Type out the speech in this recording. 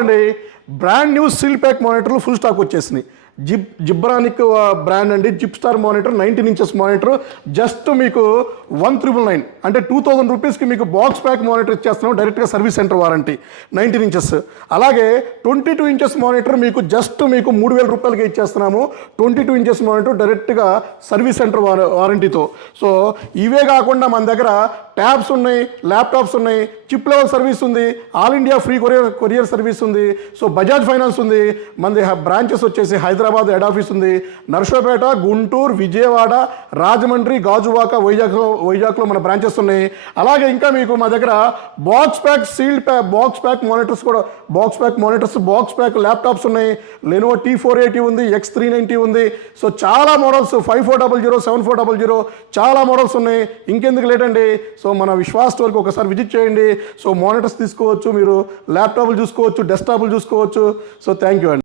అండి brand new seal pack మానిటర్లు full stock వచ్చేసినాయి. జిబ్రానిక్ బ్రాండ్ అండి. Zip Star monitor 19 inches monitor just మీకు 1999 అంటే 2000 రూపీస్కి మీకు బాక్స్ ప్యాక్ మానిటర్ ఇచ్చేస్తున్నాం డైరెక్ట్గా సర్వీస్ సెంటర్ వారంటీ 19 ఇంచెస్. అలాగే 22 ఇంచెస్ మానిటర్ మీకు జస్ట్ మీకు 3000 రూపాయలకి ఇచ్చేస్తున్నాము. 22 ఇంచెస్ మానిటర్ డైరెక్ట్గా సర్వీస్ సెంటర్ వారంటీతో. సో ఇవే కాకుండా మన దగ్గర ట్యాబ్స్ ఉన్నాయి, ల్యాప్టాప్స్ ఉన్నాయి, చిప్ లెవెల్ సర్వీస్ ఉంది, all India free courier service ఉంది. సో బజాజ్ ఫైనాన్స్ ఉంది. మనది బ్రాంచెస్ వచ్చేసి హైదరాబాద్ హెడ్ ఆఫీస్ ఉంది, నర్సరావుపేట, గుంటూరు, విజయవాడ, రాజమండ్రి, గాజువాక, వైజాగ్లో మన బ్రాంచెస్ ఉన్నాయి. అలాగే ఇంకా మీకు మా దగ్గర box pack sealed pack box pack monitors కూడా బాక్స్ ప్యాక్ ల్యాప్టాప్స్ ఉన్నాయి. లెనోవో T480 ఉంది, X390 ఉంది. సో చాలా మోడల్స్ 5400, 7400 చాలా మోడల్స్ ఉన్నాయి. ఇంకెందుకు లేట్ అండి. సో మన విశ్వాస్ స్టోర్కి ఒకసారి విజిట్ చేయండి. సో మానిటర్స్ తీసుకోవచ్చు, మీరు ల్యాప్టాప్లు చూసుకోవచ్చు, డెస్క్టాప్లు చూసుకోవచ్చు. సో థ్యాంక్ యూ అండి.